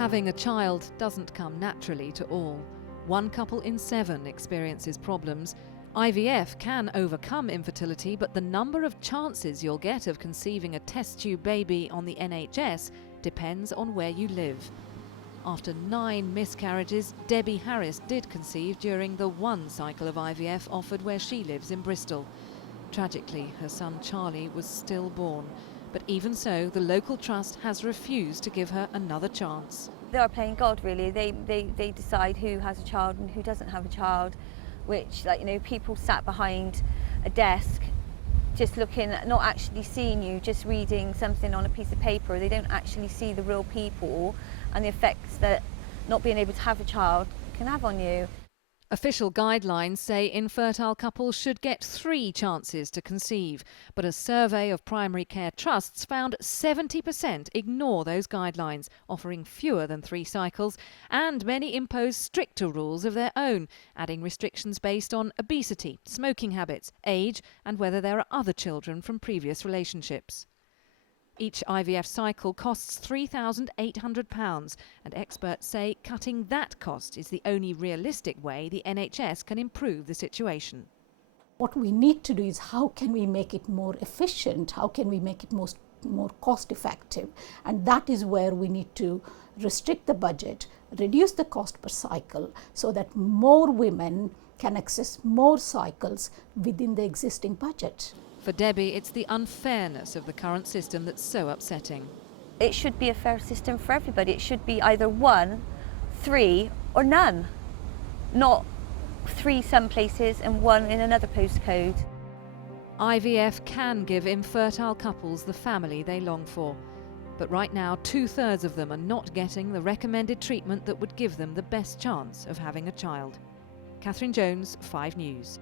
Having a child doesn't come naturally to all. 1 couple in 7 experiences problems. IVF can overcome infertility, but the number of chances you'll get of conceiving a test tube baby on the NHS depends on where you live. After 9 miscarriages, Debbie Harris did conceive during the 1 cycle of IVF offered where she lives in Bristol. Tragically, her son Charlie was stillborn. But even so, the local trust has refused to give her another chance. They are playing God, really. They decide who has a child and who doesn't have a child, which, people sat behind a desk just looking, not actually seeing you, just reading something on a piece of paper. They don't actually see the real people and the effects that not being able to have a child can have on you. Official guidelines say infertile couples should get 3 chances to conceive, but a survey of primary care trusts found 70% ignore those guidelines, offering fewer than 3 cycles, and many impose stricter rules of their own, adding restrictions based on obesity, smoking habits, age, and whether there are other children from previous relationships. Each IVF cycle costs £3,800, and experts say cutting that cost is the only realistic way the NHS can improve the situation. What we need to do is how can we make it more efficient, how can we make it more cost effective, and that is where we need to restrict the budget, reduce the cost per cycle so that more women can access more cycles within the existing budget. For Debbie, it's the unfairness of the current system that's so upsetting. It should be a fair system for everybody. It should be either 1, 3 or none, not 3 some places and 1 in another postcode. IVF can give infertile couples the family they long for. But right now, 2/3 of them are not getting the recommended treatment that would give them the best chance of having a child. Catherine Jones, 5 News.